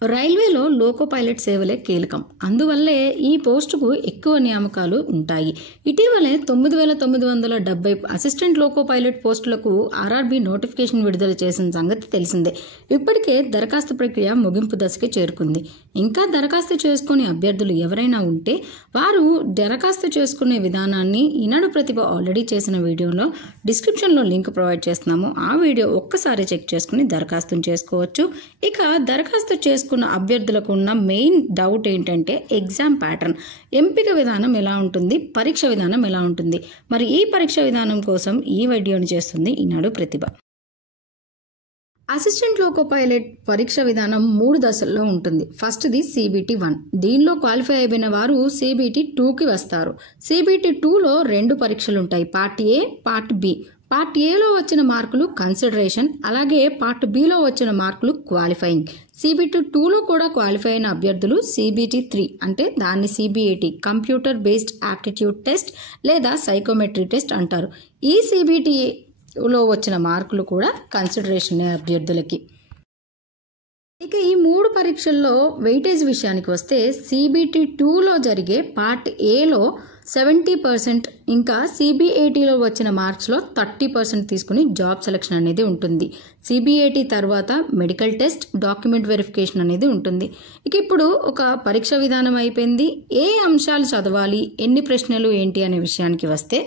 రైల్వేలో loco pilot సేవలే కీలకం. అందువల్లే ఈ పోస్టుకు ఎక్కువ నియామకాలు ఉంటాయి. ఇటీవలే 9,970 అసిస్టెంట్ లోకో పైలట్ పోస్టులకు ఆర్ఆర్బీ నోటిఫికేషన్ విడుదల చేసిన సంగతి తెలిసిందే. ఇప్పటికే దరఖాస్తు ప్రక్రియ ముగింపు దశకి చేరుకుంది. ఇంకా దరఖాస్తు చేసుకునే అభ్యర్థులు ఎవరైనా ఉంటే వారు దరఖాస్తు చేసుకునే విధానాన్ని ఈనాడు ప్రతిభ ఆల్రెడీ చేసిన వీడియోలో డిస్క్రిప్షన్లో లింక్ ప్రొవైడ్ చేస్తున్నాము. ఆ వీడియో ఒక్కసారి చెక్ చేసుకుని దరఖాస్తును చేసుకోవచ్చు. ఇక దరఖాస్తు చేసుకున్న అభ్యర్థులకు ఉన్న మెయిన్ డౌట్ ఏంటంటే ఎగ్జామ్ ప్యాటర్న్, ఎంపిక విధానం ఎలా ఉంటుంది, పరీక్ష విధానం ఎలా ఉంటుంది. మరి ఈ పరీక్ష విధానం కోసం ఈ వీడియోని చేస్తుంది ఈనాడు ప్రతిభ. అసిస్టెంట్ లోకో పైలట్ పరీక్ష విధానం 3 దశల్లో ఉంటుంది. ఫస్ట్ది CBT 1. దీనిలో క్వాలిఫై అయిన వారు CBT 2కి వస్తారు. CBT 2లో 2 పరీక్షలు ఉంటాయి, part A, part B. Part ఏలో వచ్చిన మార్కులు కన్సిడరేషన్, అలాగే పార్ట్ బిలో వచ్చిన మార్కులు క్వాలిఫైయింగ్. CBT 2లో కూడా క్వాలిఫై అయిన అభ్యర్థులు CBT 3 అంటే దాన్ని CBAT computer based aptitude test లేదా సైకోమెట్రీ టెస్ట్ అంటారు. ఈ CBTలో వచ్చిన మార్కులు కూడా కన్సిడరేషన్ అభ్యర్థులకి. ఇక ఈ 3 పరీక్షల్లో వెయిటేజ్ విషయానికి వస్తే CBT 2లో జరిగే పార్ట్ ఏలో 70%, ఇంకా CBATలో వచ్చిన మార్క్స్లో 30% తీసుకుని జాబ్ సెలక్షన్ అనేది ఉంటుంది. CBAT తర్వాత మెడికల్ టెస్ట్, డాక్యుమెంట్ వెరిఫికేషన్ అనేది ఉంటుంది. ఇక ఇప్పుడు ఒక పరీక్ష విధానం అయిపోయింది. ఏ అంశాలు చదవాలి, ఎన్ని ప్రశ్నలు ఏంటి అనే విషయానికి వస్తే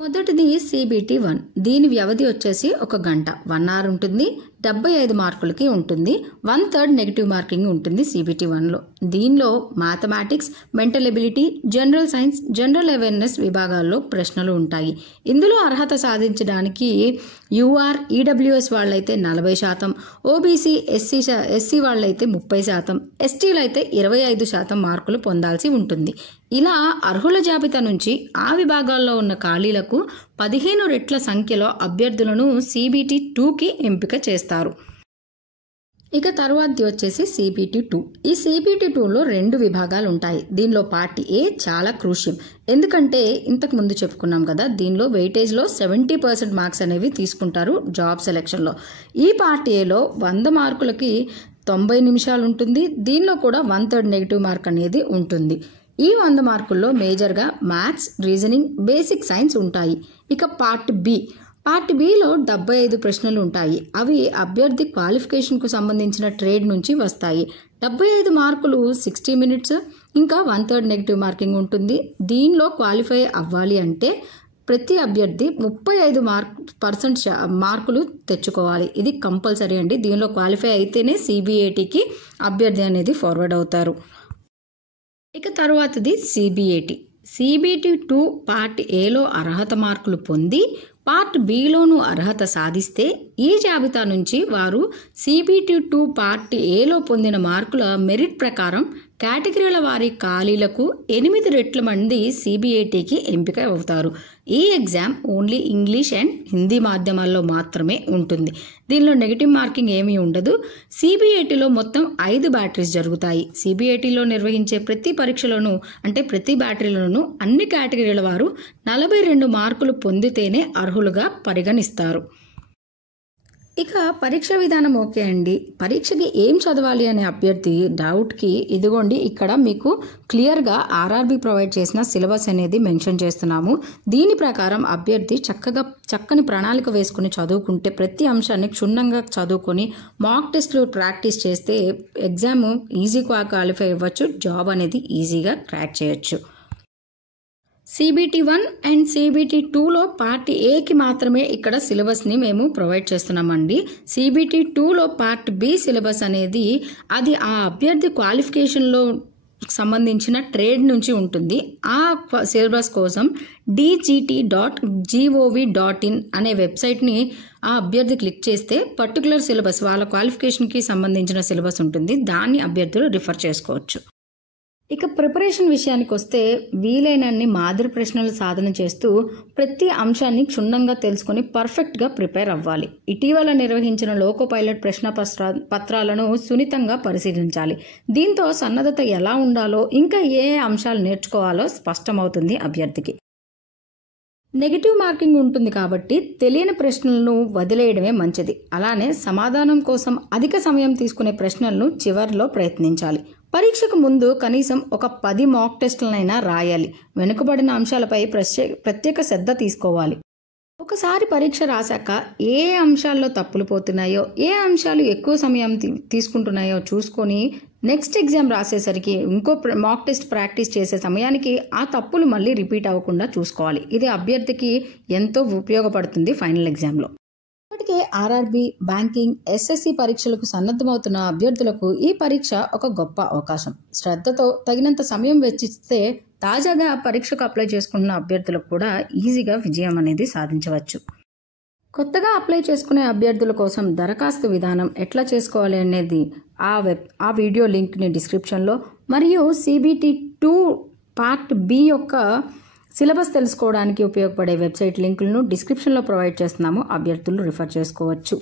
మొదటిది CBT 1. దీని వ్యవధి వచ్చేసి 1 గంట, 1 అవర్ ఉంటుంది. 75 మార్కులకి ఉంటుంది. 1/3 నెగిటివ్ మార్కింగ్ ఉంటుంది CBT 1లో. దీనిలో mathematics, mental ability, general science, general awareness విభాగాల్లో ప్రశ్నలు ఉంటాయి. ఇందులో అర్హత సాధించడానికి UR, EWS వాళ్ళైతే 40%, OBC, SC వాళ్ళైతే 30%, STలు అయితే 25% మార్కులు పొందాల్సి ఉంటుంది. ఇలా అర్హుల జాబితా నుంచి ఆ విభాగాల్లో ఉన్న ఖాళీలకు 15 రెట్ల సంఖ్యలో అభ్యర్థులను CBT 2కి ఎంపిక చేస్తారు. ఇక తర్వాతది వచ్చేసి CBT 2. ఈ CBT 2లో 2 విభాగాలు ఉంటాయి. దీనిలో పార్ట్ ఏ చాలా క్రూషియం. ఎందుకంటే ఇంతకు ముందు చెప్పుకున్నాం కదా, దీనిలో వెయిటేజ్లో 70% మార్క్స్ అనేవి తీసుకుంటారు జాబ్ సెలెక్షన్లో. ఈ పార్ట్ ఏలో 100 మార్కులకి 90 నిమిషాలు ఉంటుంది. దీనిలో కూడా 1/3 నెగిటివ్ మార్క్ అనేది ఉంటుంది. ఈ 100 మార్కుల్లో మేజర్గా మ్యాథ్స్, రీజనింగ్, బేసిక్ సైన్స్ ఉంటాయి. ఇక పార్ట్ బిలో 75 ప్రశ్నలు ఉంటాయి. అవి అభ్యర్థి క్వాలిఫికేషన్కు సంబంధించిన ట్రేడ్ నుంచి వస్తాయి. 75 మార్కులు 60 మినిట్స్, ఇంకా 1/3 నెగిటివ్ మార్కింగ్ ఉంటుంది. దీనిలో క్వాలిఫై అవ్వాలి అంటే ప్రతి అభ్యర్థి 35% మార్కులు తెచ్చుకోవాలి. ఇది కంపల్సరీ అండి. దీనిలో క్వాలిఫై అయితేనే CBATకి అభ్యర్థి అనేది ఫార్వర్డ్ అవుతారు. ఇక తర్వాతది CBT 2 పార్ట్ ఏలో అర్హత మార్కులు పొంది పార్ట్ బిలోనూ అర్హత సాధిస్తే ఈ జాబితా నుంచి వారు CBT 2 పార్ట్ ఏలో పొందిన మార్కుల మెరిట్ ప్రకారం కేటగిరీల వారి ఖాళీలకు 8 రెట్ల మంది CBATకి ఎంపిక అవుతారు. ఈ exam only English and Hindi మాధ్యమాల్లో మాత్రమే ఉంటుంది. దీనిలో నెగిటివ్ మార్కింగ్ ఏమీ ఉండదు. CBATలో మొత్తం 5 బ్యాటరీస్ జరుగుతాయి. CBATలో నిర్వహించే ప్రతి పరీక్షలోనూ అంటే ప్రతి బ్యాటరీలోనూ అన్ని కేటగిరీల వారు 42 మార్కులు పొందితేనే అర్హులుగా పరిగణిస్తారు. ఇక పరీక్ష విధానం ఓకే అండి. పరీక్షకి ఏం చదవాలి అనే అభ్యర్థి డౌట్కి ఇదిగోండి ఇక్కడ మీకు క్లియర్గా ఆర్ఆర్బీ ప్రొవైడ్ చేసిన సిలబస్ అనేది మెన్షన్ చేస్తున్నాము. దీని ప్రకారం అభ్యర్థి చక్కని ప్రణాళిక వేసుకుని చదువుకుంటే, ప్రతి అంశాన్ని క్షుణ్ణంగా చదువుకొని మాక్ టెస్ట్లు ప్రాక్టీస్ చేస్తే ఎగ్జామ్ ఈజీగా క్వాలిఫై అవ్వచ్చు, జాబ్ అనేది ఈజీగా క్రాక్ చేయొచ్చు. CBT 1 అండ్ CBT 2లో పార్ట్ ఏకి మాత్రమే ఇక్కడ సిలబస్ని మేము ప్రొవైడ్ చేస్తున్నామండి. CBT 2లో పార్ట్ బి సిలబస్ అనేది అది ఆ అభ్యర్థి క్వాలిఫికేషన్లో సంబంధించిన ట్రేడ్ నుంచి ఉంటుంది. ఆ సిలబస్ కోసం dgt.gov.in అనే వెబ్సైట్ని ఆ అభ్యర్థి క్లిక్ చేస్తే పర్టికులర్ సిలబస్ వాళ్ళ క్వాలిఫికేషన్కి సంబంధించిన సిలబస్ ఉంటుంది. దాన్ని అభ్యర్థులు రిఫర్ చేసుకోవచ్చు. ఇక ప్రిపరేషన్ విషయానికి వస్తే వీలైనన్ని మాదిరి ప్రశ్నలు సాధన చేస్తూ ప్రతి అంశాన్ని క్షుణ్ణంగా తెలుసుకొని పర్ఫెక్ట్గా ప్రిపేర్ అవ్వాలి. ఇటీవల నిర్వహించిన లోకో పైలట్ ప్రశ్న పత్రాలను సున్నితంగా పరిశీలించాలి. దీంతో సన్నద్ధత ఎలా ఉండాలో, ఇంకా ఏ అంశాలు నేర్చుకోవాలో స్పష్టమవుతుంది అభ్యర్థికి. నెగిటివ్ మార్కింగ్ ఉంటుంది కాబట్టి తెలియని ప్రశ్నలను వదిలేయడమే మంచిది. అలానే సమాధానం కోసం అధిక సమయం తీసుకునే ప్రశ్నలను చివర్లో ప్రయత్నించాలి. పరీక్షకు ముందు కనీసం ఒక 10 మాక్ టెస్టులనైనా రాయాలి. వెనుకబడిన అంశాలపై ప్రత్యేక శ్రద్ధ తీసుకోవాలి. ఒకసారి పరీక్ష రాశాక ఏ అంశాల్లో తప్పులు పోతున్నాయో, ఏ అంశాలు ఎక్కువ సమయం తీసుకుంటున్నాయో చూసుకొని నెక్స్ట్ ఎగ్జామ్ రాసేసరికి ఇంకో మాక్ టెస్ట్ ప్రాక్టీస్ చేసే సమయానికి ఆ తప్పులు మళ్ళీ రిపీట్ అవ్వకుండా చూసుకోవాలి. ఇది అభ్యర్థికి ఎంతో ఉపయోగపడుతుంది ఫైనల్ ఎగ్జామ్లో. ఇప్పటికే ఆర్ఆర్బీ, బ్యాంకింగ్, ఎస్ఎస్సి పరీక్షలకు సన్నద్ధమవుతున్న అభ్యర్థులకు ఈ పరీక్ష ఒక గొప్ప అవకాశం. శ్రద్ధతో తగినంత సమయం వెచ్చిస్తే తాజాగా పరీక్షకు అప్లై చేసుకున్న అభ్యర్థులకు కూడా ఈజీగా విజయం అనేది సాధించవచ్చు. కొత్తగా అప్లై చేసుకునే అభ్యర్థుల కోసం దరఖాస్తు విధానం ఎట్లా చేసుకోవాలి అనేది ఆ వీడియో లింక్ని డిస్క్రిప్షన్లో, మరియు CBT 2 పార్ట్ B యొక్క సిలబస్ తెలుసుకోవడానికి ఉపయోగపడే వెబ్సైట్ లింకులను డిస్క్రిప్షన్లో ప్రొవైడ్ చేస్తున్నాము. అభ్యర్థులు రిఫర్ చేసుకోవచ్చు.